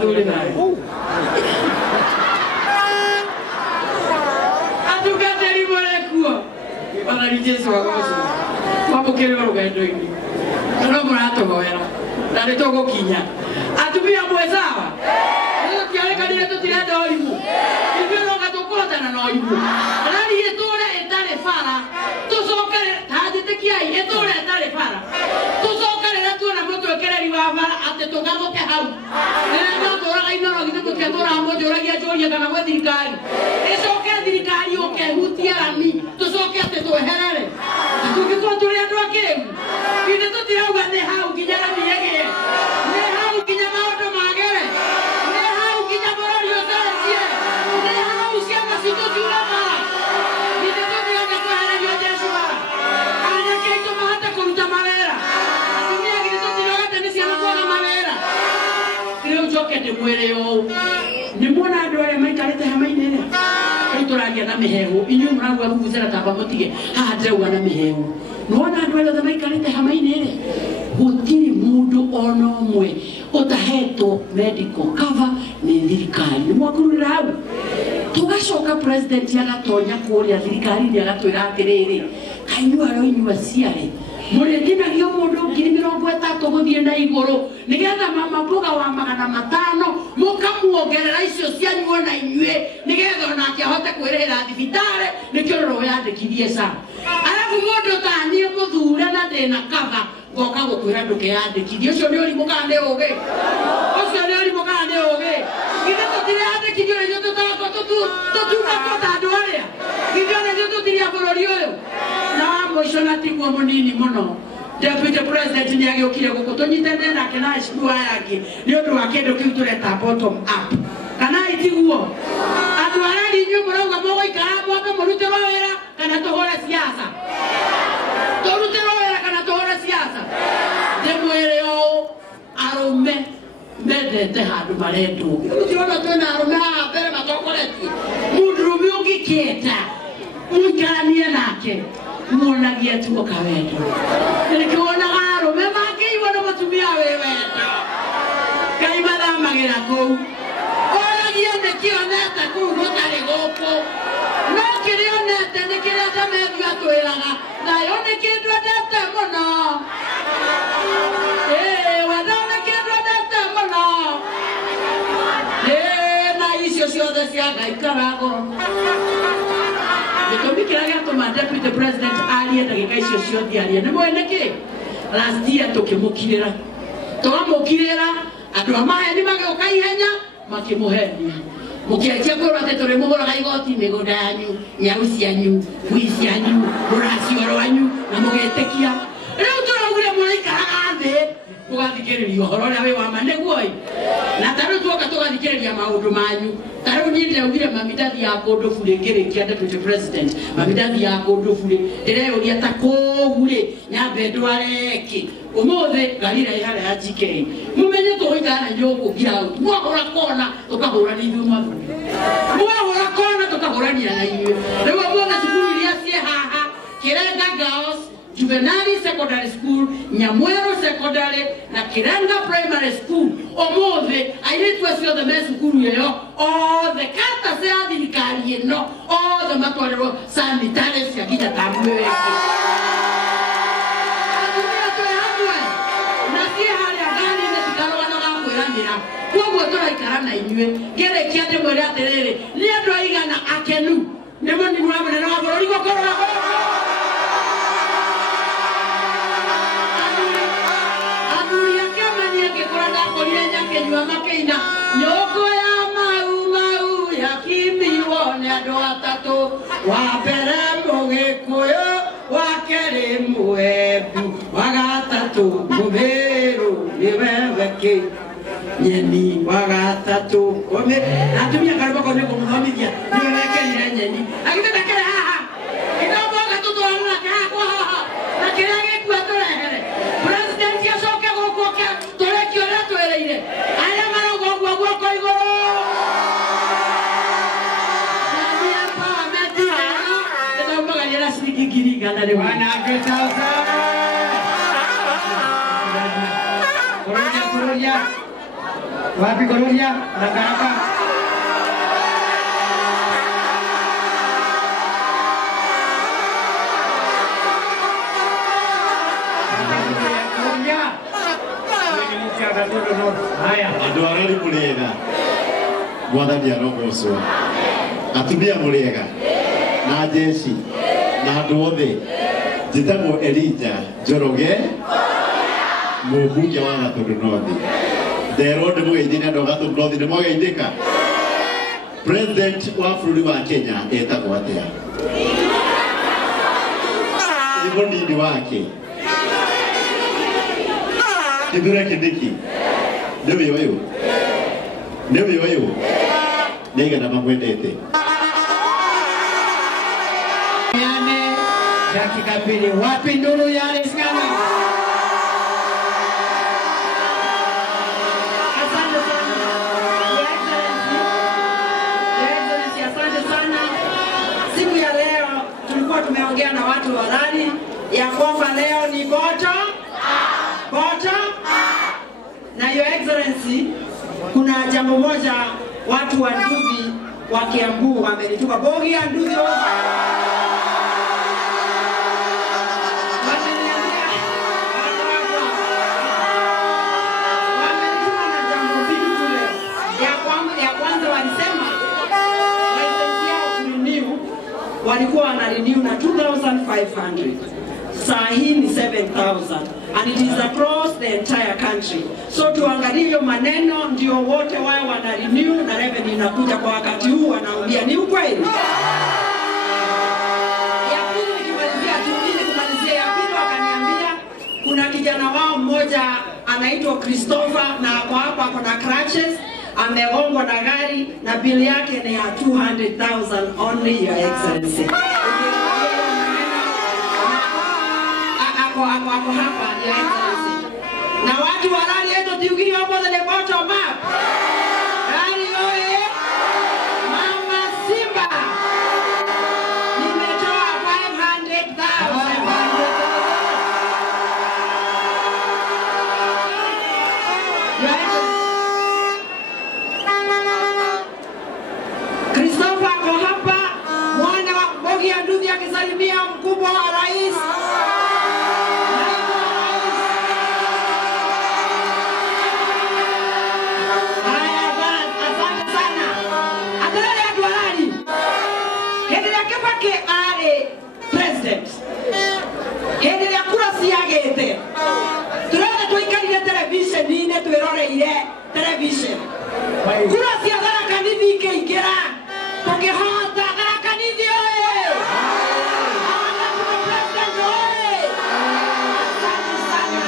Adore naye. Atukateri molekuo. Bana Jesu wagoso. Wapokele rugendo ini. No murato goera. Dale togo kinya. Atumia mwezawa. Ndio kiale kadire tutirenda olimu. Ibyo no gatokota na olimu. Rali etore etare fara. Tusokere tajete kiai etore etare fara. Tusokere na tuna moto ekere riwava ate togamo ke hau. Nenda tora ino no gitu ke tora mo jora gia joria kana we dirikari. Eso ke dirikari o ke hutia rami. Tusoke ate to herere. Tukiko turia ndo akemu. Ine tutira ugane hau kijana miyege. Ne hau kijana oto magere. Ne hau kijana borori otasie. Ne hau siama sito jurama. Ine tutira kwa hana yo Yeshua. Anya keito mahata kuruta malera. Atumia kile tutira gate ni siama kwa malera. Kile ujoke de mweleo. Ni mbona ndo wale maikarete hamainene. Kaitoragia na mihehu. Inyu mrangu abuvuzera tabamotige. Haadrewa na mihehu. Nuona ndo wale maikarete hamainene. Gutiri mundu ono mwe utaheto medical cover ni thirikari ni mwakurira hau tugacoka president agatonya kuria thirikari ni agatwira atiriri kainyu aro inyu aciare muretinagia mundu 30 guthie na iguru nigetha mama mboga wa 500 mukamuongerera icio cianyu ona inyue nigetha onake ahote kwirira thibitare nikio ro yandikithie sa arabu mundu tanie muthure na ndina cover goka gukwira nduke yandikithie ucio ni urimu kana ni uge ucio ni urimu kana ni uge githe tutire yandikithie uri tutako tutuka andu aria githe ni tutire bururi uyu na mwisho na tigwo munini muno Deputy President ni agiokire guko tunyitene nake na shua yake ni undu wa kindu kiu tureta bottom up kana itigwo andu arari nyu murauga mogo ikara mwaka murute wera kana tohora siasa torute wera kana tohora siasa demwereo arume medete handu maretu utiona tena arume abere matokoreti mudrumi ungiketa muikanie nake muonagia tuko kawendo nikiona arume makiwa na matumia wewe kai mathamagira kou oragia nikionete kuu gutari guku no kirionete nikirete methi atwiraga nayo nikindu endete muno wethone kindu endete muno na icio ciothe cia Ngai karago Nikomikira gatuma Deputy President alie ndagika icio ciothe alie ni mwene ki last year tukimukirira twamukirira andu amahe ni mageuka ihenya makimuhenia mukiatia kwirwa ati turi muhuraga igoti migunda yanyu nyau cianyu ngui cianyu ruracio rwanyu na mugetikia riu turaugire muraikaraga thi ugathikiriria uhoro uria wi wa ma niguoi na taru tuoka tugathikiriria maundu manyu taru ni ndaugire mamidathi ya kundu bure ngirikia Deputy President mamidathi ya kundu bure ndireuria ta kugure nyambe ndwareki umuthi garira ihara ya GK mumenye tuhoikana nyogo ground mwahora kona tukahura ni ithu mathu mwahora kona tukahurania na inyue riu mwona cukuru iria cie haha Kirenga Girls Juvenile Secondary School, Nyamwero Secondary, na Kirenga Primary School. Omuthi airitu acio the best school yeyo all the kata cia thirikari ino all the matwariro sanitary cia ginya tamwe weke atumia twe hamwe na cie haria ngari ne tikarogana ga kwiranira koguo turaikara na inyue ngerekia ndimwire atiriri ni andu aigana akenu nimo ni murabona na bururi gukorora kenywa makeina nyoko ya mau ya kimi wone andu atatu wa mbere mugikuyu wa keri muembu wa gatatu mubiru ni wewe ki nyeni wa gatatu atumia karibu kwa niko mthomithia ni wewe keri nyeni akitendekera haha kidogo gatutu ana kwa haha na kirage kwa torehere president ya soke gokoke torekio la toereire aya marogo kwa kwa igoro samia pa media ndio mbaga yera sikigiri gana le wana aketausa Koroja Wapi Gloria? Haraka. Aduarali muliega. Mwathani arogocwo. Atumia muliega. Na jeshi. Na andu othe. Njitagwo Elijah Njoroge. Mũmbunge wa Gatũndũ North. Nderwo nĩ mũgeithie andũ a Gatũndũ North nĩ mwageithĩka. President wa bũrũri wa Kenya etagwo atĩa? Nĩ mũnini wake. Kithure Kindiki. Nĩwe ũyũ. Nĩwe ũyũ. Nĩ aigana mamwendete. Yane dakika mbili. Wapi nduru yale sikana? Asante sana. Your Excellency, asante sana. Siku ya leo tulikuwa tumeongea na watu wa rally ya kwamba leo ni bottom. Na Your Excellency, kuna jambo moja watu wa Nduthi wa Kiambu wamelituka bogi ya Nduthi walikuwa wana renew na 2,500. Saa hii ni 7,000 and it is across the entire country. So tuangalie hiyo maneno ndio wote wao wana renew na revenue inakuja kwa wakati huu wanaambia ni ukweli. Ya pili nikimalizia ya pili wakaniambia kuna kijana wao mmoja anaitwa Christopher na ako hapa kuna crutches amegongwa na gari na bili yake ni ya 200,000 only, Your Excellency. Ako hapa, Your Excellency. Na watu wa rally yetu tiugiri hapo the bottom up. Rally oye. Mama Simba. Nimetoa 500,000. Your Excellency. Christopher ako hapa, mwana wa bogi ya Nduthi akisalimia mkubwa wa rais. Asante sana. Atalele ya dualari. Hedele ya Kibaki ale president. Hedele ya kura siyagete. Tulele tuikalile television nine tuerore ile television. Kura siyagara kanithi ikeikera. Tukihota kanithi oye. President oye. Asante sana.